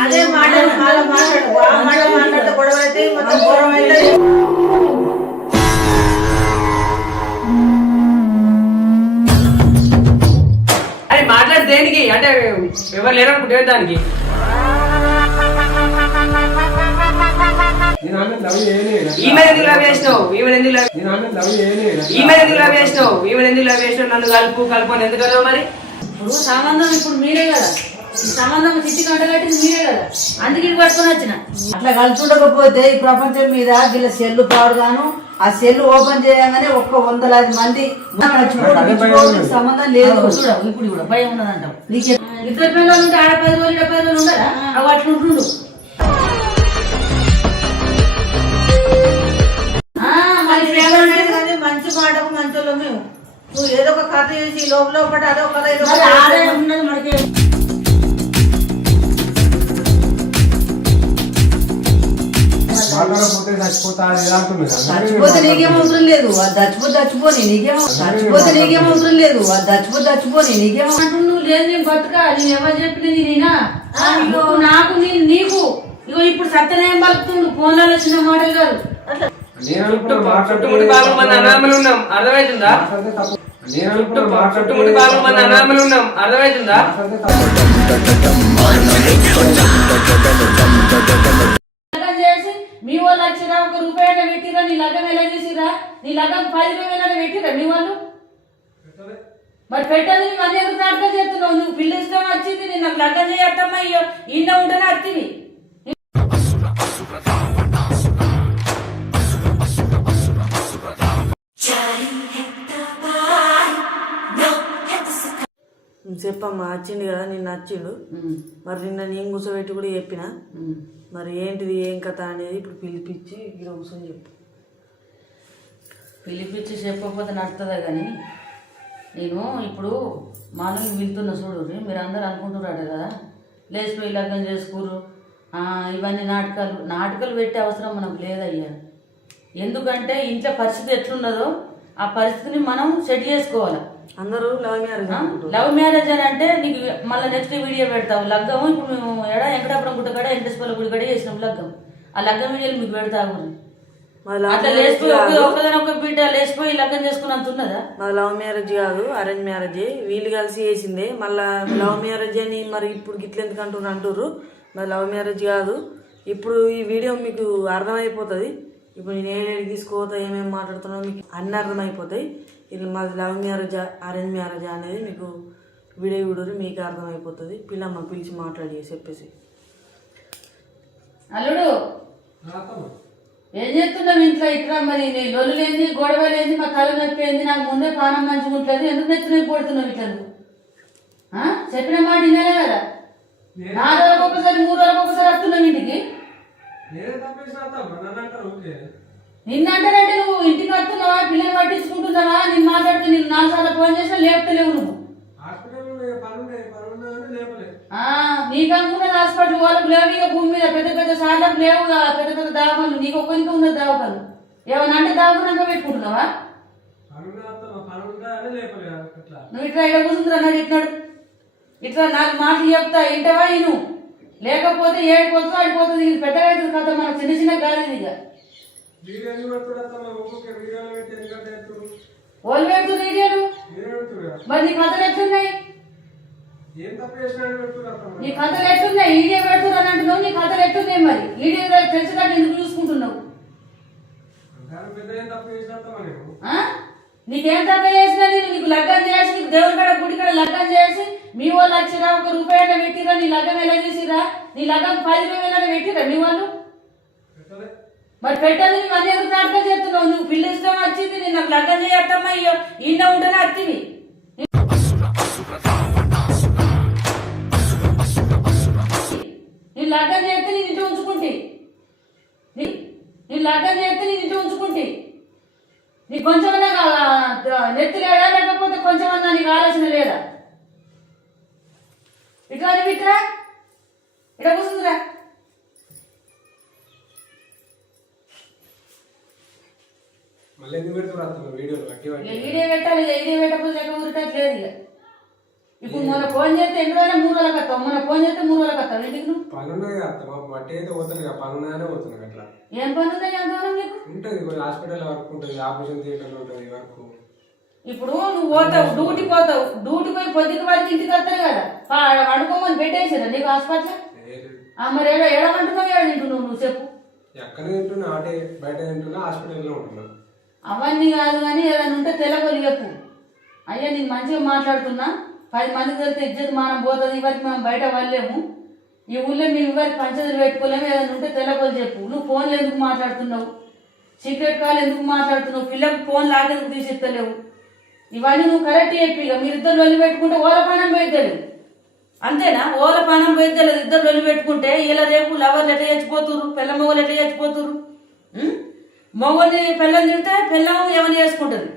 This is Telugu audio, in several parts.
అదే మాట్లాడు మాట్లాడితే గొడవ అయితే మొత్తం గౌరవం అయితే అది మాట్లాడి దేనికి అంటే ఎవరు లేరనుకుంటే దానికి ఈమె ఎందుకు లవ్ చేసినావు నన్ను కలుపు అని ఎందుకు కలవు మరి ఇప్పుడు సంబంధం ఇప్పుడు మీరే కదా ఈ సంబంధం చిట్టి కంటగట్టింది మీరే కదా అందుకే పట్టుకొని వచ్చిన అట్లా కలుసుండకపోతే ఈ ప్రపంచం మీద వీళ్ళ సెల్లు పాడుగాను ఆ సెల్ ఓపెన్ చేయగానే 100 మంది సంబంధం లేదు. చూడ ఇప్పుడు కూడా భయం ఉన్నదంటావు నీకే ఇద్దరు పిల్లలు ఉంటే ఆడ 10 రోజులు 10 రోజులు ఉండరా అవి అట్లా ఉంటుండు మంచి మాటకు మంచోళ్ళు మేము నువ్వు ఏదో ఒక కథ చేసి లోపల అదో కథ ఏదో ఉన్నది మనకి చచ్చిపోతే నీకేమవసరం లేదు చచ్చిపోని నీకేమో నువ్వు లేదు నేను బతుకా నేను ఎవరు చెప్పింది నేనా నాకు నీకు ఇగో ఇప్పుడు సత్యనేం పలుకుతుండు ఫోన్లలో చిన్న మాటలు కాదు చుట్టుముడి భాగం మంది అనామలు ఉన్నాం అర్థమవుతుందా చుట్టుముడి భాగం మంది అనామలు ఉన్నాం అర్థమవుతుందా చేసి మీ వాళ్ళు వచ్చిరా ₹1 పెట్టిరా నీ లగ్గం ఎలా చేసిరా నీ లగ్గం 10,000 పెట్టిరా మీ వాళ్ళు మరి పెట్టదు నీ మధ్య ఎందుకు నాటకం చేస్తున్నావు నువ్వు పిల్ల ఇష్టం వచ్చింది నేను నాకు లగ్గం చేయట్టమ్మా ఇన్న ఉంటేనే అత్తివి చెప్పమ్మా వచ్చిండు కదా నిన్న వచ్చిండు మరి నిన్న నేను కూర్చోబెట్టి కూడా చెప్పిన మరి ఏంటిది ఏం కథ అనేది ఇప్పుడు పిలిపించి ఇక్కడ కూర్చొని చెప్పు పిలిపించి చెప్పకపోతే నడుతుందా కానీ నేను ఇప్పుడు మానవుని వెళ్తున్న చూడు మీరు అందరు అనుకుంటున్నాడు కదా లేచిపోయి లగ్గం చేసుకోరు ఇవన్నీ నాటకాలు పెట్టే అవసరం మనకు లేదయ్యా ఎందుకంటే ఇంట్లో పరిస్థితి ఎట్లున్నదో ఆ పరిస్థితిని మనం సెట్ చేసుకోవాలి అందరూ లవ్ మ్యారేజ్ అని అంటే నీకు మళ్ళీ నెక్స్ట్ వీడియో పెడతావు లగ్గము ఇప్పుడు మేము వెంకటాపురం గుట్టకాడ వెంకటేశ్వర గుడి కాడ చేసినాం లగ్గం ఆ లగ్గం వీడియోలు మీకు పెడతాము అట్లా లేచిపోయి ఒక బిడ్డ లేచిపోయి లగ్గం చేసుకున్నంత ఉన్నదా మాది లవ్ మ్యారేజ్ కాదు అరేంజ్ మ్యారేజ్ వీళ్ళు కలిసి చేసిందే మళ్ళీ లవ్ మ్యారేజ్ అని మరి ఇప్పుడు గిట్ల ఎందుకు అంటుర్రు మరి లవ్ మ్యారేజ్ కాదు ఇప్పుడు ఈ వీడియో మీకు అర్థమైపోతుంది ఇప్పుడు నేను ఏడేడికి తీసుకోతా ఏమేమి మాట్లాడుతున్నావు మీకు అన్ని అర్థమైపోతాయి ఇది మాది లవ్ మ్యారేజ్ అరేంజ్ మ్యారేజ్ అనేది మీకు వీడియో వీడియో మీకు అర్థమైపోతుంది పిల్లమ్మ పిలిచి మాట్లాడి చెప్పేసి అల్లుడు ఏం చేస్తున్నావు ఇంట్లో ఇట్లా మరి నీ లొల్లు లేని గొడవ లేని మా తల నొప్పి ఏంది నాకు ముందే పానం మంచిగా ఉంటుంది ఎందుకు నెచ్చిన కొడుతున్నావు ఇట్లా చెప్పిన మాట వినాలే కదా 4 రోజులకు ఒకసారి 3 రోజులకు ఒకసారి వస్తున్నావు ఇంటికి నిన్నంటారంటే నువ్వు ఇంటికి వస్తున్నావా పిల్లలు పట్టించుకుంటున్నావా నేను మాట్లాడితే నేను 4 సార్లు ఫోన్ చేసినా లేపుతలేవు నువ్వు నీకు అనుకున్నది హాస్పిటల్ వాళ్ళకు లేవు ఇక భూమి మీద పెద్ద పెద్ద సార్లకు లేవు పెద్ద పెద్ద దావకాలు నీకు ఒక్కరికి ఉన్నది దావకాలు ఏమన్నా అంటే దావకాలంగా పెట్టుకుంటున్నావా నువ్వు ఇట్లా ఇక్కడ కూర్చుంటున్నా అన్నాడు ఇట్లా 4 మాటలు చెప్తా ఇంటవా ఇను లేకపోతే ఏడిపోతుందో ఆడిపోతుంది ఇది పెద్దగా అవుతుంది కదా మనకు చిన్న చిన్న కాదు ఇక వాళ్ళు పెడుతున్నారు వీడియోలు మరి నీ కథలు ఎట్లున్నాయి నీ కథలు ఎట్లున్నాయి వీడియో పెడుతున్నారు అంటున్నావు నీ కథలు ఎట్లున్నాయి మరి వీడియో తెలిసినట్టు ఎందుకు చూసుకుంటున్నావు నీకేం తప్ప చేసినా నీకు లగ్గం చేసి నీకు దేవుడి కాడ గుడి కాడ లగ్గం చేసి మీ వాళ్ళు వచ్చిరా ₹1 పెట్టిరా నీ లగ్గం ఎలా చేసిరా నీ లగ్గం 10,000 పెట్టిరా మీ వాళ్ళు మరి పెట్టదు నువ్వు అన్ని ఎందుకు నాటకం చేస్తున్నావు నువ్వు పిల్ల ఇష్టం వచ్చింది నేను నాకు లగ్గం చేయట్టమ్మా ఇన్న ఉంటేనే అత్తివి నేను లగ్గం చేస్తే నేను ఇంటి ఉంచుకుంటే నీకు కొంచెమన్నా నెత్తి లేదా లేకపోతే కొంచెమన్నా నీకు ఆలోచన లేదా ఇట్లా ఇట్లా ఇట్లా కూర్చుందిరా వీడియో పెట్టాలి వీడియో పెట్టకపోతే లెక్క ఊరిటట్లేదు ఇక ఈ ఇప్పుడు మొన్న ఫోన్ చేస్తే ఎన్ని రోజులు 3 రోజులకు వస్తావు, మొన్న ఫోన్ చేస్తే 3 రోజులకు వస్తావు ఇంటికి నువ్వు. పని ఉన్నది కదా మా బట్టి అయితే పోతాను కదా, పని ఉన్నాయనే పోతున్నాను అట్లా. ఏం పని ఉంది ఎంతవరకు నీకు? ఉంటుంది కొన్ని హాస్పిటల్ వర్క్ ఉంటుంది, ఆపరేషన్ థియేటర్లో ఉంటుంది వర్క్. ఇప్పుడు నువ్వు పోతావు డ్యూటీ పోతావు, డ్యూటీ పోయి పొద్దుకి వారికి ఇంటికి వస్తారు కదా, వండుకోమని పెట్టేసారా నీకు హాస్పిటల్? మరి ఏడమంటున్నావు ఏడ తింటున్నావు నువ్వు చెప్పు. ఎక్కడ తింటున్నా, ఆటే బయట తింటున్నా, హాస్పిటల్లో ఉంటున్నా. అవన్నీ కాదు కానీ ఏదైనా ఉంటే తెలగొలి చెప్పు. అయ్యా నేను మంచిగా మాట్లాడుతున్నా, 10 మందికి వెళ్తే ఇజ్జత్ మనం పోతుంది, ఇవరికి మనం బయట వాళ్ళేము, ఈ ఊళ్ళో మేము ఇవరికి పంచదులు పెట్టుకోలేము, ఏదైనా ఉంటే తెలగొలి చెప్పు. నువ్వు ఫోన్లు ఎందుకు మాట్లాడుతున్నావు, సీక్రెట్ కాల్ ఎందుకు మాట్లాడుతున్నావు, పిల్లలకు ఫోన్ లాగెందుకు తీసిస్తలేవు, ఇవన్నీ నువ్వు కరెక్ట్ చెప్పి. ఇక మీరిద్దరు లొల్లి పెట్టుకుంటే ఓల పానం పోయిద్దలేదు, అంతేనా? ఓల పానం పోయిద్దలేదు. ఇద్దరు లొల్లి పెట్టుకుంటే ఇలా రేపు లవర్లు ఎట్లా చచ్చిపోతురు, పిల్ల మొగలు ఎట్లా చచ్చిపోతురు. మొగని పిల్లని తింటే పిల్లం ఏమని చేసుకుంటుంది,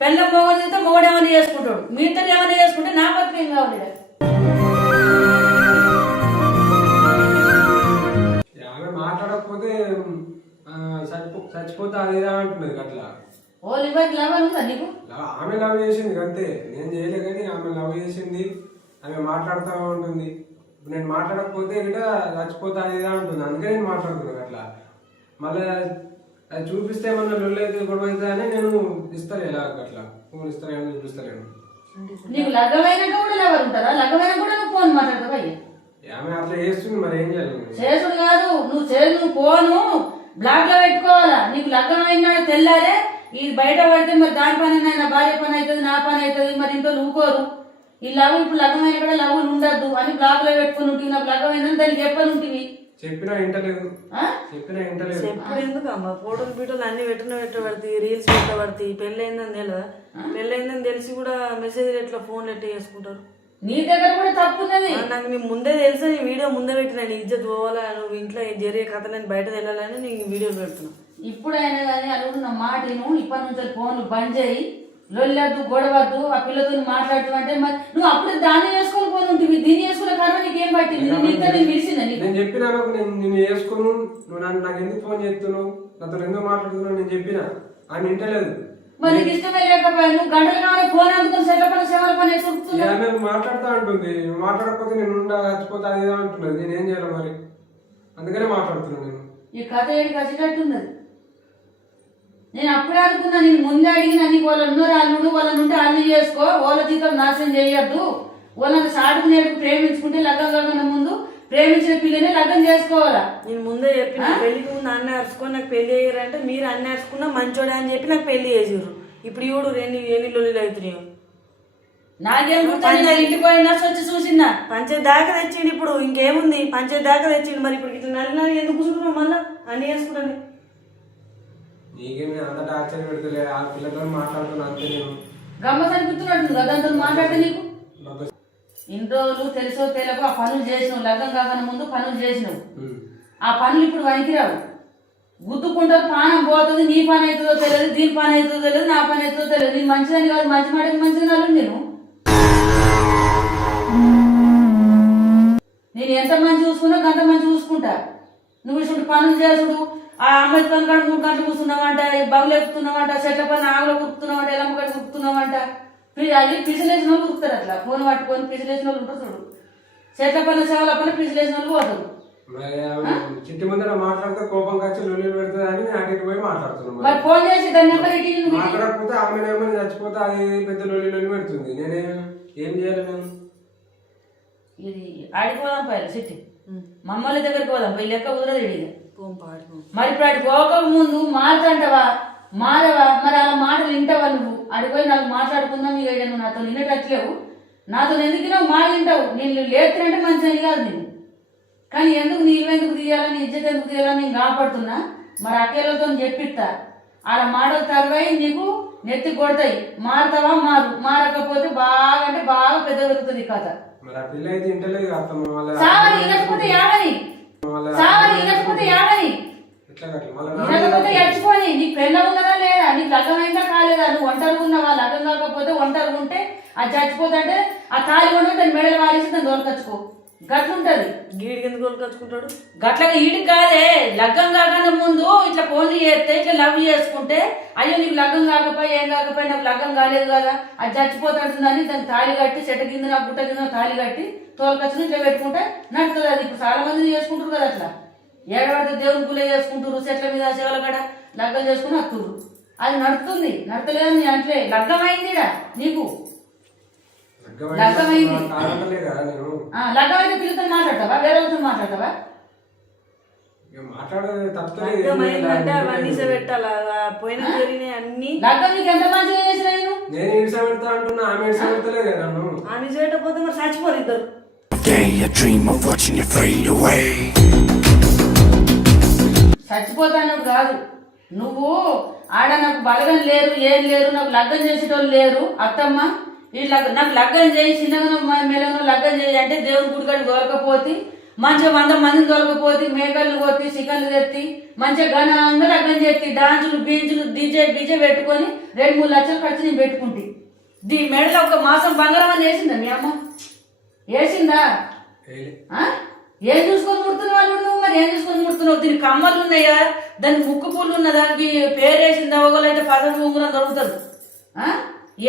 పిల్లం మొగని తింటే మొగడు ఏమని చేసుకుంటాడు, మీ ఇద్దరు ఏమని చేసుకుంటే నా బతుకు ఏం కావాలి. ఆమె మాట్లాడకపోతే చచ్చిపోతే అది అంటున్నది అట్లా. ఓ ఇవ్వకి లవర్ ఉందా నీకు? ఆమె లవ్ చేసింది అంతే, నేను చేయలే కానీ ఆమె లవ్ చేసింది, ఆమె మాట్లాడుతూ ఉంటుంది. ఇప్పుడు నేను మాట్లాడకపోతే ఇక చచ్చిపోతా ఇదా అంటుంది, అందుకే నేను మాట్లాడుతున్నాను అట్లా. మళ్ళీ అది చూపిస్తే ఏమన్నా లొల్లైతే గొడవ అవుతుంది అని నేను ఇస్తాను, ఎలా అట్లా ఫోన్ ఇస్తాను చూపిస్తలేను. నీకు లగ్గమైనాక కూడా లవర్ ఉంటారా? లగ్గమైనా కూడా నువ్వు ఫోన్ మాట్లాడతావు అయ్యా? ఆమె అట్లా చేస్తుంది, మరి ఏం చేయాలి? చేసుడు కాదు, నువ్వు ఫోను బ్లాక్ లో పెట్టుకోవాలా. నీకు లగ్గం అయినా తెల్లారే ఇది బయట పడితే మరి దాని పని అయినా భార్య పని అవుతుంది, నా పని అవుతుంది, మరి ఇంట్లో ఊకోరు. ఈ లవ్ ఇప్పుడు లగ్గం అయినా కూడా లవ్వులు ఉండద్దు అని బ్లాక్ లో పెట్టుకుని ఉంటుంది. నాకు లగ్గం అయిందని దానికి చెప్పని ఉంటుంది. చెప్పినా ఇంటలేదు, చెప్పినా ఇంటలేదు. ఎప్పుడు ఎందుకు అమ్మ ఫోటోలు బీటోలు అన్ని పెట్టబడతాయి, రీల్స్ పెట్టబడతాయి. పెళ్ళి అయిందని తెలియదా? పెళ్ళి అయిందని తెలిసి కూడా మెసేజ్ ఎట్లా ఫోన్లు ఎట్లా చేసుకుంటారు? నీ దగ్గర కూడా తప్పు ఉన్నది. నాకు నీ ముందే తెలుసా, నీ వీడియో ముందే పెట్టినా, నీ ఇజ్జత్ పోవాలా, నువ్వు ఇంట్లో జరిగే కథలని బయట వెళ్ళాలని నీకు వీడియో పెడుతున్నా. ఇప్పుడైనా కానీ అడుగుతున్న మాటను ఇప్పటి నుంచి ఫోన్లు బంద్ చేయి, లొల్లద్దు, గొడవద్దు, ఆ పిల్లతో మాట్లాడుతూ అంటే మరి నువ్వు అప్పుడు దాన్ని వేసుకొని పోయి ఉంటుంది, దీన్ని వేసుకునే కారణం నీకేం పట్టింది? నేను పిలిచిందా నీకు? నేను చెప్పినా నేను వేసుకును, నువ్వు నాకు ఎందుకు ఫోన్ చేస్తున్నావు, నాతో ఎందుకు మాట్లాడుతున్నావు నేను చెప్పినా, ఆయన ఇంటలేదు. మరి నీకు ఇష్టమే లేకపోయా, నువ్వు గంటలు కావాలి ఫోన్ అందుకుని సెట్ల పని సేవల పని ఆమె మాట్లాడుతూ ఉంటుంది, మాట్లాడకపోతే నేను చచ్చిపోతా అది ఏదో అంటున్నది, నేను ఏం చేయాలి మరి? అందుకనే మాట్లాడుతున్నాను నేను. ఈ కథ ఏడికి వచ్చినట్టున్నది. నేను అప్పుడే అనుకున్నా, నేను ముందే అడిగినా, నీకు వాళ్ళు ఉన్నారు అల్లుడు, వాళ్ళని ఉంటే అల్లు చేసుకో, వాళ్ళ జీతం నాశనం చేయొద్దు, వాళ్ళని సాటుకు నేడుకు ప్రేమించుకుంటే లగ్గం కాకుండా ముందు ప్రేమించిన పిల్లని లగ్గం చేసుకోవాలా. నేను ముందే చెప్పిన, పెళ్లికి ముందు అన్న అరుచుకొని నాకు పెళ్లి అయ్యారంటే మీరు అన్న అరుచుకున్నా మంచోడే అని చెప్పి నాకు పెళ్లి చేసారు. ఇప్పుడు ఇవ్వడు ఎన్ని లొల్లిలు అవుతున్నాయో. నాకేం ఇంటికి పోయినా వచ్చి చూసిందా? పంచాయతీ దాకా తెచ్చిండు, ఇప్పుడు ఇంకేముంది, పంచాయతీ దాకా తెచ్చిండు. మరి ఇప్పుడు ఇట్లా నల్లి ఎందుకు కూర్చుంటున్నావు మళ్ళీ అన్ని చేసుకుంటాను? నీకేమి అంత టార్చర్ పెడతలే, ఆ పిల్లతో మాట్లాడుతున్నా అంతే. నేను గమ్మత్ అనిపిస్తున్నట్టు కదా దాంతో మాట్లాడితే నీకు. ఇన్ని రోజులు తెలుసో తెలియక ఆ పనులు చేసినావు, లగ్గం కాకుండా ముందు పనులు చేసినావు, ఆ పనులు ఇప్పుడు పనికిరావు. గుద్దుకుంటారు, పానం పోతుంది, నీ పని అవుతుందో తెలియదు, దీని పని అవుతుందో తెలియదు, నా పని అవుతుందో తెలియదు. నీ మంచిదని కాదు, మంచి మాటకి మంచిగా నల్లు నేను ఎంత మంచి చూసుకున్నా అంత మంచి చూసుకుంటా. నువ్వు ఇప్పుడు పనులు చేసుడు, ఆ అమ్మాయి పని కాడ 3 గంటలు కూర్చున్నావంట, బగులు ఎక్కుతున్నావంట, చెట్ల పని ఆవులో కుక్కుతున్నావంట, ఎలమ్మ కాడ కుక్కుతున్నావంట. అది పిసిలేసిన వాళ్ళు కుక్కుతారు, అట్లా ఫోన్ పట్టుకొని పిసిలేసిన వాళ్ళు ఉంటారు చూడు. చెట్ల పని సేవల పని పిసిలేసిన వాళ్ళు పోతారు. చిట్టి ముందర మాట్లాడితే కోపం ఖర్చు లొల్లి పెడుతుంది అని నేను అటు పోయి మాట్లాడుతున్నాను. మరి ఫోన్ చేసి దాని నెంబర్ మాట్లాడకపోతే ఆమె చచ్చిపోతే అది పెద్ద లొల్లి పెడుతుంది, నేనే ఏం చేయాలి? నేను ఇది ఆడిపోదాం పైన సిట్టి మమ్మల్ని దగ్గరికి పోదాం పోయి లెక్క కుదరదు ఇడిగా. మరి ఇప్పుడు అటు పోక ముందు మారుతంటావా మారవా? మరి అలా మాటలు వింటావా? నువ్వు అడిపోయి నాకు మాట్లాడుకుందాం, ఇక నువ్వు నాతో నిన్నట్లేవు, నాతో ఎందుకు నువ్వు మాట వింటావు. నేను లేపుతుంటే మంచిది కాదు నేను, కానీ ఎందుకు నీవెందుకు తీయాలని, ఇజ్జత్ ఎందుకు తీయాలని నేను కాపాడుతున్నా. మరి అకేలతో చెప్పిస్తా, అలా మాటలు తర్వాయి నీకు నెత్తి కొడతాయి. మారుతావా? మారకపోతే బాగా అంటే బాగా పెద్ద పెరుగుతుంది కథ. సావని ఇనకపోతే యావని, సావని ఇనకపోతే యావని, ఇనకపోతే ఎడ్చుకొని. నీకు పెళ్ళ ఉన్నదా లేదా? నీకు లగ్గమైందా కాలేదా? నువ్వు ఒంటరిగా ఉన్నావా? లగ్గం కాకపోతే ఒంటరిగా ఉంటే అది చచ్చిపోతుంటే ఆ తాళి కొండ దాన్ని మెడలు వారేసి దాన్ని దొరకచ్చుకో. గట్లుంటది. గీడికి ఎందుకు కొనుకొచ్చుకుంటాడు? గట్లగా ఈడికి కాదే, లగ్గం కాకుండా ముందు ఇట్లా ఫోన్లు చేస్తే ఇట్లా లవ్ చేసుకుంటే అయ్యో నీకు లగ్గం కాకపోయి ఏం కాకపోయి నాకు లగ్గం కాలేదు కదా అది చచ్చిపోతుందని దాన్ని తాళి కట్టి చెట్ట కింద గుట్ట కింద తాళి కట్టి తోలుకొచ్చి ఇట్లా పెట్టుకుంటే నడుతుంది. అది ఇప్పుడు చాలా మంది చేసుకుంటారు కదా అట్లా. ఏడబడితే దేవుని పూలే చేసుకుంటారు, చెట్ల మీద శివల కాడ లగ్గం చేసుకుని వస్తున్నారు. అది నడుస్తుంది. నడతలేదని అంటే లగ్గం అయిందిడా నీకు. లగ్గమైంది. లగ్గమైతే పిల్లతో మాట్లాడతావా, వేరే వాళ్ళతో మాట్లాడతావా? లగ్గమైందంటే అవన్నీ పెట్టాలా? పోయిన జరిగినాయి అన్ని. లగ్గం నీకు ఎంత మంచిగా చేసిన ఆమె చేయకపోతే మరి చచ్చిపోరు ఇద్దరు. చచ్చిపోతాను కాదు, నువ్వు ఆడ నాకు బలగం లేరు ఏం లేరు, నాకు లగ్గం చేసేటోళ్ళు లేరు అత్తమ్మ. ఇట్లా నాకు లగ్గం చేయి చిన్నగా మెలను లగ్గం చేయి అంటే దేవుని గుడికాడికి దొరకపోతే మంచిగా 100 మందిని దొరకపోతే మేకలు కొట్టి చికెన్లు తెత్తి మంచిగా ఘనంగా లగ్గం చేసి డాన్సులు బీచ్లు డీజే పెట్టుకొని 2-3 లక్షలు ఖర్చు నేను పెట్టుకుంటే మెడలో ఒక మాసం బంగారం అని వేసిందా మీ అమ్మ? వేసిందా? ఏం చూసుకొని ముడుతున్నావు వాళ్ళు నువ్వు? మరి ఏం చూసుకొని ముడుతున్నావు? దీనికి కమ్మలు ఉన్నాయా, దానికి ముక్కు పూలు ఉన్నదా, పేరు వేసిందా, ఒకళ్ళైతే పదవి ఉంగురం దొరుకుతుంది.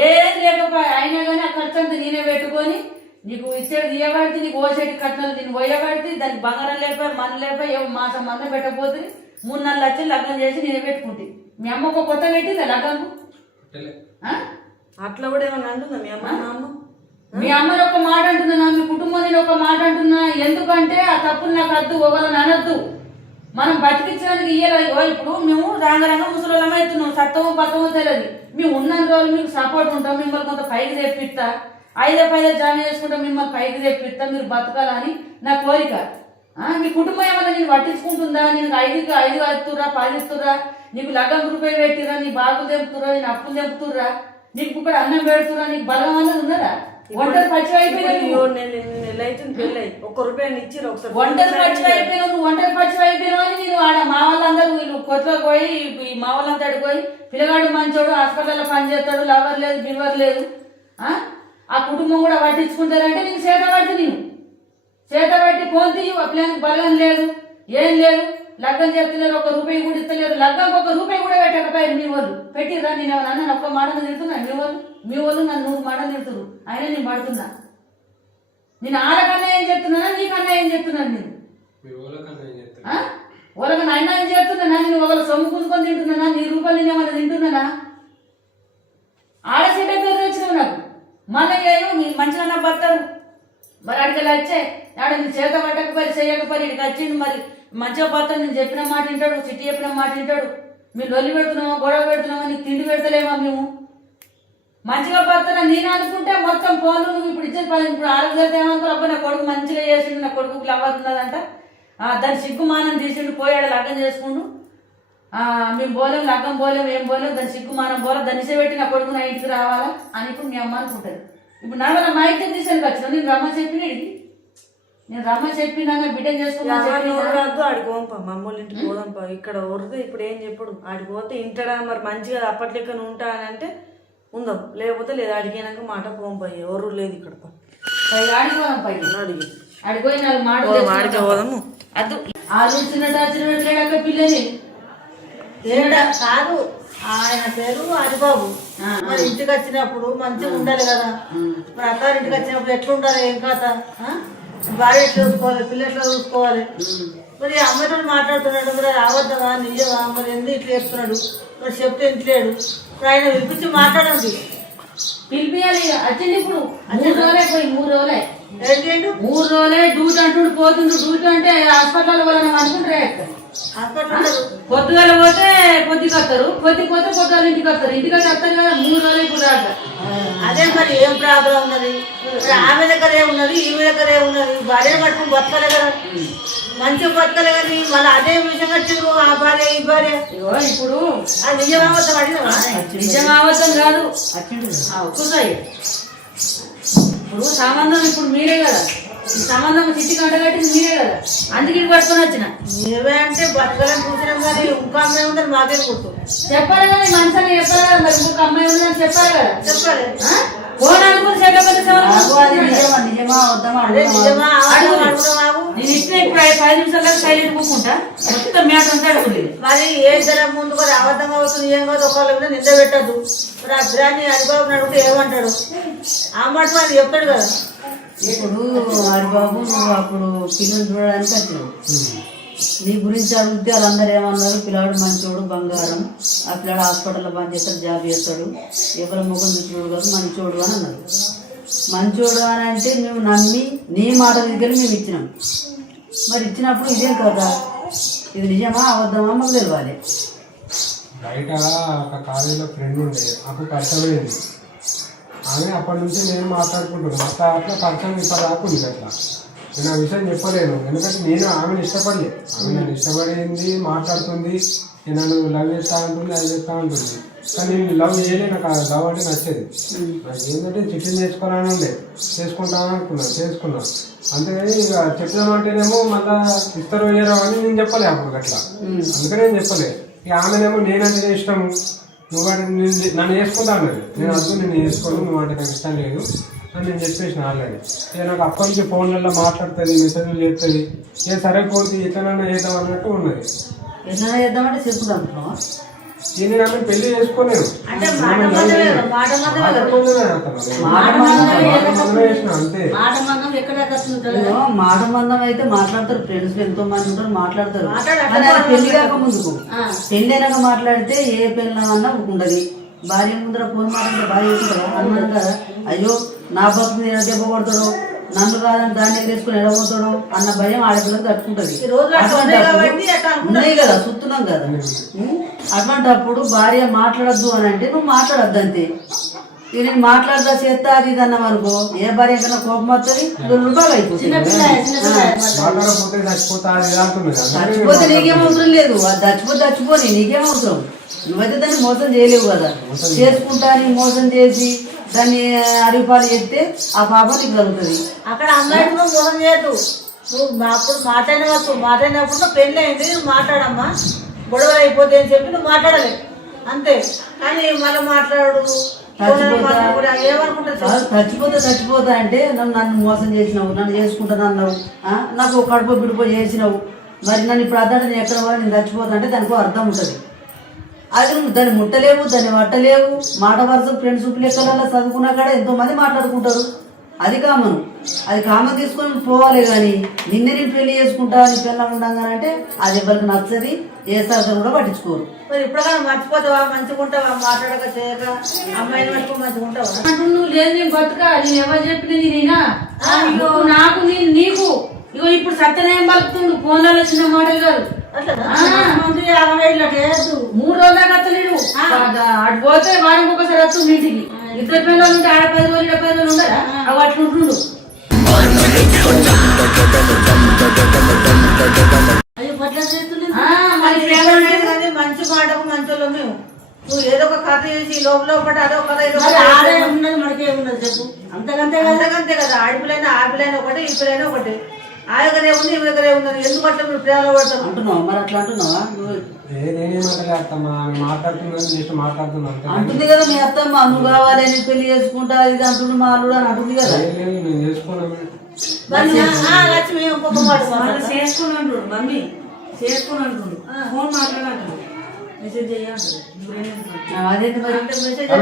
ఏం లేకపోయి అయినా కానీ ఆ ఖర్చు అంతా నేనే పెట్టుకొని నీకు ఇచ్చేది ఇవ్వబడితే నీకు ఓసేటి కట్నాలు నేను పోయబడితే దానికి బంగారం లేకపోయి మన లేకపోయి మాసం మందం పెట్టకపోతే 3-4 లక్షలు లగ్గం చేసి నేనే పెట్టుకుంటే. మీ అమ్మ ఒక కొత్త పెట్టిందా లగ్గంకు? అట్లా కూడా ఏమన్నా అంటుందా మీ అమ్మ? మీ అమ్మని ఒక మాట అంటున్నా, మీ కుటుంబాన్ని ఒక మాట అంటున్నా. ఎందుకంటే ఆ తప్పులు నాకు వద్దు, ఒకళ్ళని అనొద్దు. మనం బతికించడానికి ఇయ్యలేదు. ఇప్పుడు మేము రాంగరంగా ముసలిళ్ళం అవుతున్నాం, సత్తమో పత్తమో తెలియదు. మేము ఉన్న రోజులు మీకు సపోర్ట్ ఉంటాం, మిమ్మల్ని కొంత పైకి తెప్పిస్తా, 5 జాయిన్ చేసుకుంటాం, మిమ్మల్ని పైకి తెప్పిస్తా, మీరు బతకాలని నా కోరిక. మీ కుటుంబం ఏమన్నా నేను పట్టించుకుంటుందా? నేను 5 ఇస్తురా 10 ఇస్తురా, నీకు లగ్గం రూపాయలు పెట్టిరా, నీ బాగులు తెంపుతురా, నేను అప్పులు తెంపుతురా, నీకు ఇక్కడ అన్నం పెడుతురా, నీకు బలం అన్నది ఉన్నదా? ఒంటరి పచ్చి అయిపోయినావు. ఒంటరి పచ్చి అయిపోయినావు, నువ్వు ఒంటరి పచ్చి అయిపోయినావు అని నేను ఆడ మా వాళ్ళందరూ వీళ్ళు కొత్తగా పోయి మా వాళ్ళంతా పోయి పిల్లగాడు మంచోడు హాస్పిటల్లో పనిచేస్తాడు, లవర్ లేదు బిల్వర్ లేదు, ఆ కుటుంబం కూడా పట్టించుకుంటారంటే నీకు చేత పట్టి ఫోన్ తీయు. అప్లానికి బలం లేదు ఏం లేదు, లగ్గం చెప్తలేరు, 1 రూపాయి కూడా ఇస్తలేరు. లగ్గంకి 1 రూపాయి కూడా పెట్టకపోయారు మీ వాళ్ళు. పెట్టిరా? నేను నన్ను ఒక్క మాటలు తిడుతున్నా, మీ వాళ్ళు నన్ను 100 మాటలు తిడుతున్నారు, అయినా నేను పడుతున్నా. నేను ఆడకన్నా ఏం చెప్తున్నానా, నీకన్నా ఏం చెప్తున్నాను? నేను వాళ్ళకన్నా అయినా ఏం చేస్తున్నానా? నేను ఒకళ్ళు సొమ్ము కూసుకొని తింటున్నానా? నీ రూపాయలు నేను ఏమన్నా తింటున్నానా? ఆడసీట పేరు తెచ్చినావు నాకు. మళ్ళీ మీ మంచిగా పడతారు మరి అడిగేలా వచ్చే ఆడ నీ చేత పట్టకపోయి చేయకపోయి ఇక్కడికి వచ్చిండు. మరి మంచిగా పడతాడు, నేను చెప్పిన మాట వింటాడు, చిట్టి చెప్పిన మాట వింటాడు. మీరు లొల్లి పెడుతున్నామా, గొడవ పెడుతున్నామా, నీకు తిండి పెడతలేమా? మేము మంచిగా పడతారా నేను అనుకుంటే మొత్తం ఫోన్లు నువ్వు ఇప్పుడు ఇచ్చే ఇప్పుడు 6 జరిగితే ఏమనుకో, అబ్బాయి నా కొడుకు మంచిగా చేసిండు, నా కొడుకు లవ్వుతున్నదంట, దాని సిగ్గుమానం తీసిండు, పోయాడు లగ్గం చేసుకుంటూ. మేము పోలేం, లగ్గం పోలేం, ఏం పోలేం, దాని సిగ్గుమానం పోలే, దాన్ని పెట్టి నా కొడుకు నా ఇంటికి రావాలా అని ఇప్పుడు మీ అమ్మ అనుకుంటుంది. ఇప్పుడు నా వల్ల మా ఇంటికి తీసుకొని వచ్చిన నేను రమ్మని చెప్పిన నేను రమ్మని చెప్పినా బిడ్డ చేసుకున్నాను. ఆడికి పోంపా మా అమ్మోళ్ళ ఇంటికి పోదాంపా. ఇక్కడ ఊరితే ఇప్పుడు ఏం చెప్పడు. ఆడికి పోతే ఇంటడా మరి మంచిగా అప్పట్లెక్కన ఉంటా అని అంటే ఉందాం, లేకపోతే లేదు. అడిగినాక మాట పోంపా, ఎవరు లేదు ఇక్కడ. ఆడిపోదాం పై అడిపోయి 4 మాటలు పోదాము. అది ఆలోచన పిల్లని కాదు. ఆయన పేరు హరిబాబు. మరి ఇంటికి వచ్చినప్పుడు మంచిగా ఉండాలి కదా. మరి అత్తారింటికి వచ్చినప్పుడు ఎట్లా ఉండాలి, ఏం కాదా, భార్య ఎట్లా చూసుకోవాలి, పిల్లలు ఎట్లా చూసుకోవాలి. మరి అమ్మతో మాట్లాడుతున్నాడు, మరి అవద్దవా నిజమా, మరి ఎందుకు ఇట్లా చేస్తున్నాడు, మరి చెప్తే ఇంట్లేడు. ఇప్పుడు ఆయన పిలిపించి మాట్లాడండి. పిలిపియాలి. వచ్చింది ఇప్పుడు 3 రోజులే పోయి 3 రోజులే ఏంటండి 3 రోజులే డ్యూటీ అంటుండు పోతుండు. డ్యూటీ అంటే హాస్పిటల్ వాళ్ళని అనుకుంటారే. పొద్దుగాల పోతే పొద్దుకి వస్తారు, పొద్దుకి పోతే పొద్దుగాల ఇంటికి వస్తారు, ఇంటికి వస్తారు కదా. 3 రోజులు ఇప్పుడు రాక. అదే మరి ఏం ప్రాబ్లం ఉన్నది? ఆమె దగ్గర ఏమున్నది, ఈమె దగ్గర ఏమున్నది? భార్య పట్టుకుని బతకాలి కదా, మంచిగా బతకాలి. కానీ మళ్ళీ అదే విషయం వచ్చింది, ఆ భార్య ఈ భార్య. ఇప్పుడు నిజమావతం అడిగిన నిజమావతం కాదు ఒక్కసారి. ఇప్పుడు సంబంధం ఇప్పుడు మీరే కదా, సంబంధం చిట్టి కంటగట్టింది మీరే కదా, అందుకే పట్టుకొని వచ్చిన. ఏమే అంటే బతకాలని చూసినాం కానీ ఇంకో అమ్మాయి ఉందని మాకే గుర్తు చెప్పాలి కదా, మనిషిని చెప్పాలి కదా. మరి ఇంకొక అమ్మాయి ఉందని చెప్పాలి కదా. చెప్పాలి. ఫోన్ అనుకుని చెట్ల నాకు అది నిజమా వద్దామా అదే నిజమా అడుగు. అడుగుదామాగు. నేను ఇచ్చిన ఇప్పుడు 5 నిమిషాల్లో సైలెంట్ కూకుంటా మొత్తం మ్యాటర్ అంతా అడుగులేదు. మరి ఏం జర ముందు కూడా అబద్ధం అవుతుంది ఏం కాదు ఒకళ్ళ మీద నింద పెట్టద్దు. మరి ఆ బిరాన్ని హరిబాబు అడిగితే ఏమంటాడు? ఆ మాట అది చెప్తాడు కదా. ఇప్పుడు హరిబాబు నువ్వు అప్పుడు పిల్లలు చూడడానికి వచ్చినావు. నీ గురించి అడిగితే వాళ్ళందరూ ఏమన్నారు, పిల్లాడు మంచోడు బంగారం, ఆ పిల్లాడు హాస్పిటల్లో పని చేస్తాడు, జాబ్ చేస్తాడు, ఎవరి ముఖం చూడు కాదు మంచోడు అని అన్నారు. మంచోడు అని అంటే మేము నమ్మి నీ మాట దగ్గర మేము ఇచ్చినాం. మరి ఇచ్చినప్పుడు ఇదేం కదా, ఇది నిజమా అబద్ధమా మాకు తెలియాలి. బయట ఒక కాలేజీలో ఫ్రెండ్ ఉండే అప్పుడు పరిచయం అయింది. ఆమె అప్పటి నుంచి నేను మాట్లాడుకుంటున్నాను. అట్లా పరిచయం ఇప్పుడు రాకుంది. అట్లా నేను ఆ విషయం చెప్పలేను, ఎందుకంటే నేను ఆమెను ఇష్టపడలే. ఆమె నన్ను ఇష్టపడింది, మాట్లాడుతుంది, నేను నన్ను లవ్ చేస్తా ఉంటుంది, అది చేస్తా ఉంటుంది. కానీ నేను లవ్ చేయలే, నాకు ఆ లవ్ అంటే నచ్చేది. నాకు ఏంటంటే చికెన్ చేసుకోవాలని ఉండే, చేసుకుంటాను అనుకున్నాను, చేసుకున్నాను. అంతేగాని ఇక చెప్పినామంటేనేమో మళ్ళా ఇస్తారు వేయరా అని నేను చెప్పలే అప్పుడు అట్లా. అందుకని నేను చెప్పలే. ఇక ఆమెనేమో నేనంటే ఇష్టము, నువ్వు నన్ను చేసుకుంటా అన్నది. నేను అర్థం నేను చేసుకోను, నువ్వు అంటే నాకు ఇష్టం లేదు అని నేను చెప్పేసిన ఆల్రెడీ. ఇక నాకు అప్పటి నుంచి ఫోన్లలో మాట్లాడుతుంది, మెసేజ్లు చేస్తుంది. ఇక సరే పోతే ఎట్లనన్నా చేద్దాం అన్నట్టు ఉన్నది. ఎట్లా చేద్దామంటే చెప్పుదాం అంటున్నావా? నేను ఆమె పెళ్లి చేసుకోలేను, అంటే మాట మందమే కదా, మాట మందమే కదా. చేసిన అంతే. మాట మందం ఎక్కడ కలుగుతుంది? ఇదిగో మాట మందం అయితే మాట్లాడతారు, ఫ్రెండ్స్ ఎంతో మంది ఉంటారు మాట్లాడతారు. మాట్లాడు, కానీ అది పెళ్లి కాక ముందుకు పెళ్ళైనాక మాట్లాడితే ఏ పెళ్ళమన్నా ఉండదు. భార్య ముందర ఫోన్ మాట్లాడితే భార్య చేసుకుంటారా అన్నాడు కదా, అయ్యో నా భక్తిని ఎలా దెబ్బ కొడతాడు, నన్ను కాదని దాన్ని ఎగరేసుకుని ఎడబోతాడు అన్న భయం ఆడపిల్లలకు తట్టుకుంటది. ఈ రోజులు అట్లా ఉన్నాయి కాబట్టి అట్లా ఉన్నాయి కదా, చూస్తున్నాం కదా. అటువంటప్పుడు భార్య మాట్లాడద్దు అని అంటే నువ్వు మాట్లాడద్దు అంతే. ఇక నేను మాట్లాడదా చేస్తా అది ఇది అన్నాం అనుకో, ఏ భార్య కన్నా కోపం వస్తుంది, బాగా అయిపోతుంది. మాట్లాడకపోతే చచ్చిపోతా అది అంటున్నది. చచ్చిపోతే నీకేం అవసరం లేదు, అది చచ్చిపోని నీకేం అవసరం. నువ్వైతే దాన్ని మోసం చేయలేవు కదా. చేసుకుంటా నీ మోసం చేసి దాన్ని అరిపాలు చేస్తే ఆ పాపం నీకు కలుగుతుంది. అక్కడ అమ్మాయికి నువ్వు మోసం చేయదు. నువ్వు అప్పుడు మాట్లాడినప్పుడు పెళ్ళి అయింది, నువ్వు మాట్లాడమ్మా, గొడవలు అయిపోతాయి అని చెప్పి నువ్వు మాట్లాడలేదు అంతే. కానీ మళ్ళీ మాట్లాడు చచ్చిపోతా అంటే నన్ను మోసం చేసినావు, నన్ను చేసుకుంటాను అన్నావు, నాకు కడుపు బిడిపో చేసినావు, మరి నన్ను ఇప్పుడు అర్థం నేను ఎక్కడ పోవాలి, నేను చచ్చిపోతా అంటే దానికి అర్థం ఉంటుంది. అది నువ్వు దాన్ని ముట్టలేవు, దాన్ని పట్టలేవు. మాట వరుస ఫ్రెండ్స్ లెక్కలలో చదువుకున్నా కాడ ఎంతో మంది మాట్లాడుకుంటారు. అది కామన్, అది కామన్ తీసుకొని పోవాలి. కానీ నిన్న నేను పెళ్లి చేసుకుంటా నీ పిల్లలు ఉండగానంటే అది ఎవరికి నచ్చది, ఏ సరదా కూడా పట్టించుకోరు. మరి ఇప్పుడు మర్చిపోతావా, మంచిగుంటావా, మాట్లాడక చేయక అమ్మాయిని మర్చిపో మంచిగుంటావా? అంటూ నువ్వు లేదు నేను బతుక, నేను ఎవరు చెప్పినది నేనా? నాకు నీకు ఇగో ఇప్పుడు సత్యనాయం పలుకుతుండు ఫోన్లలో చిన్న మాటలు కాదు. అట్లా 3 రోజుల కత్తలేడు, అటు పోతే వారం ఒకసారి వస్తుంది ఇంటికి. 2 పిల్లలు ఉంటే ఆడ 10 రోజులు 10 రోజులు ఉండరా, అవి అట్లా ఉంటుండు. కానీ మంచి మాటకు మంచోళ్ళు మేము. నువ్వు ఏదో ఒక కథ చేసి లోపల ఒకటి అదో కథ ఉన్నది మనకి ఏమున్నది చెప్పు. అంతకంతే కదా. ఆడపిల్లైనా ఒకటి, ఇప్పుడైనా ఒకటి. ఆ దగ్గరే ఉంది, ఈ దగ్గరే ఉన్నది. ఎందుకు అట్లా మీరు ప్రేమలో పడతారు అంటున్నావా? మరి అట్లా అంటున్నావా? అంటుంది కదా మీ అత్తమ్మ, నువ్వు కావాలి నేను పెళ్లి చేసుకుంటా ఇది అంటుండు మా అల్లుడు అని అంటుంది కదా. లక్ష్మి ఇంకొక మాట చేసుకుని అంటుడు మమ్మీ, చేసుకుని అంటుండు, ఫోన్ మాట్లాడంటాడు, మెసేజ్ చేయాలంటాడు. అదేంటి మరి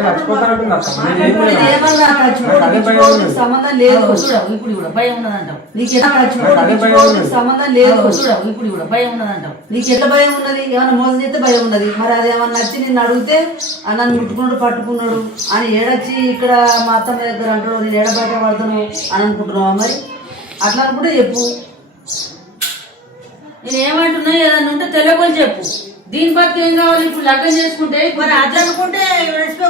చచ్చిపోవడానికి సంబంధం లేదు. ఇప్పుడు కూడా భయం ఉన్నదంటావు. నీకు ఎట్లా చచ్చిపోవడానికి సంబంధం లేదు. ఇప్పుడు కూడా భయం ఉన్నదంటావు. నీకు ఎట్లా భయం ఉన్నది? ఏమైనా మోసం చేస్తే భయం ఉన్నది. మరి అది ఏమన్నా నచ్చి నిన్ను అడిగితే నన్ను ముట్టుకున్నాడు పట్టుకున్నాడు అని ఏడొచ్చి ఇక్కడ మా అత్తమ్మ దగ్గర అంటాడు, నేను ఏడ బయట పడతాను అని అనుకుంటున్నావా? మరి అట్లా అనుకుంటే చెప్పు. నేను ఏమంటున్నా, ఏదన్నా ఉంటే తెలియకొని చెప్పు. దీని బట్టి ఏం కావాలి? ఇప్పుడు లగ్నం చేసుకుంటే మరి అట్లా అనుకుంటే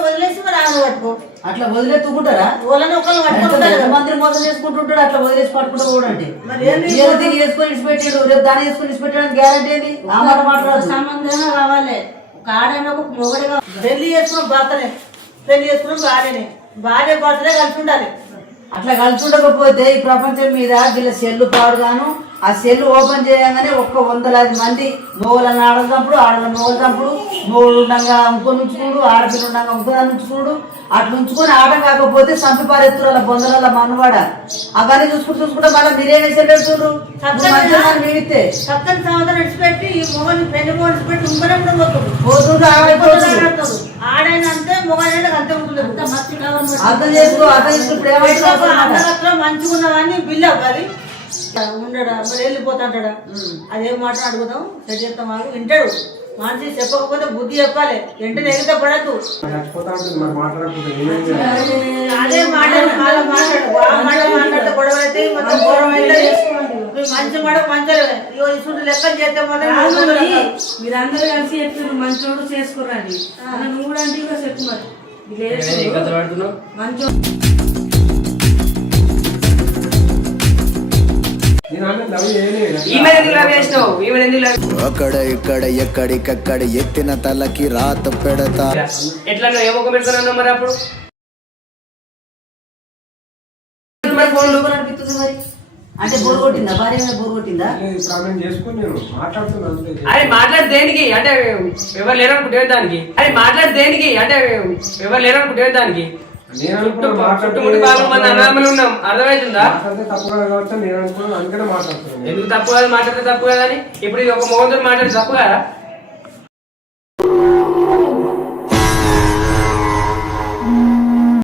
వదిలేసి మరి ఆమె పట్టుకో. అట్లా వదిలేతుకుంటారా? వాళ్ళని ఒకళ్ళు పట్టుకుంటారు. మంత్రి మోసం చేసుకుంటుంటాడు, అట్లా వదిలేసి పట్టుకుంటా కూడా అంటే మరి దీన్ని చేసుకొని ఇచ్చిపెట్టాడు, రేపు దాన్ని చేసుకొని ఇచ్చిపెట్టడానికి గ్యారంటీ ఏంది? ఆ మాట మాట్లాడదు. సంబంధంగా కావాలి. ఒక ఆడైనా ఒక మొగడిగా పెళ్లి చేసుకున్న భర్తనే, పెళ్లి చేసుకున్న భార్యనే, భార్య భర్తనే కలిసి ఉండాలి. అట్లా కలిసి ఉండకపోతే ఈ ప్రపంచం మీద వీళ్ళ సెల్లు పాడుగాను ఆ సెల్ ఓపెన్ చేయగానే 100 మంది మొగలను ఆడదంపుడు, ఆడలను మొగలు చంపుడు, మొగలు ఉండగా ఇంకొని ఉంచుకుడు, ఆడపిల్ల ఉండగా ఇంకోదాన్ని ఉంచుకుడు, అట్లా ఉంచుకొని ఆట కాకపోతే సంపి పారెత్తుల బొందల మనువాడ అవన్నీ చూసుకుంటే మళ్ళీ మీరేం సెల్ పెడుతున్నారు మీరితే సప్తని సంవత్సరం విడిచిపెట్టి ఈ మొగని పెళ్లి మొగలు విడిచిపెట్టి ఉంగరం కూడా పోతుండ్రు. ఆడైనంతే మొగైనా అంతే ఉంటుంది. అర్థం చేసుకో ఇప్పుడు ఏమైనా అందరూ మంచిగా ఉన్నవాన్ని బిల్లు అవ్వాలి ఉండడా మరి వెళ్ళిపోతాంటాడా అదేం మాట అడుగుదాం సెట్ చేస్తాం మాకు వింటాడు. మనిషి చెప్పకపోతే బుద్ధి చెప్పాలి, వెంటనే ఎగితే పడద్దు. చచ్చిపోతా ఉంటుంది మరి మాట్లాడకపోతే నేనేం చేయాలి? అదే మాట మాట్లాడు మాట్లాడితే గొడవ అయితే మొత్తం గొడవ మంచి మాట మంచిగా ఇసుడు లెక్కలు చేస్తే మాత్రం మీరందరూ కలిసి చెప్తున్నారు మంచోడు చేసుకోరండి నువ్వు కూడా అంటే ఇక చెప్పు మరి మంచోడు నేను ఆమె లవ్ చేయలేదు. ఈమె ఎందుకు లవ్ చేసినావు? ఈమె ఎందుకు లవ్ అక్కడ ఇక్కడ ఎక్కడికక్కడ ఎత్తిన తలకి రాత పెడతా. ఎట్లా ఏ ముఖం పెట్టుకున్నావు మరి అప్పుడు? మరి ఫోన్ అనిపిస్తుంది మరి అంటే బోర్ కొట్టిందా? భార్య మీద బోర్ కొట్టిందా? ఇప్పుడు ఆమె చేసుకొని నేను మాట్లాడుతున్నాను అంతే. అరే మాట్లాడి దేనికి అంటే ఎవరు లేరనుకుంటే దానికి? అరే మాట్లాడి దేనికి అంటే ఎవరు లేరనుకుంటే దానికి? నేను అనుకున్నా చుట్టుముట్టు బాగా మంది అన్నదమ్ములు ఉన్నాం, అర్థమవుతుందా? మాట్లాడితే తప్పు కదా కావచ్చు నేను అనుకున్నాను, అందుకనే మాట్లాడుతున్నాను. ఎందుకు తప్పు కాదు? మాట్లాడితే తప్పు కదా అని ఇప్పుడు ఇది ఒక మొగంతో మాట్లాడితే తప్పు కదా?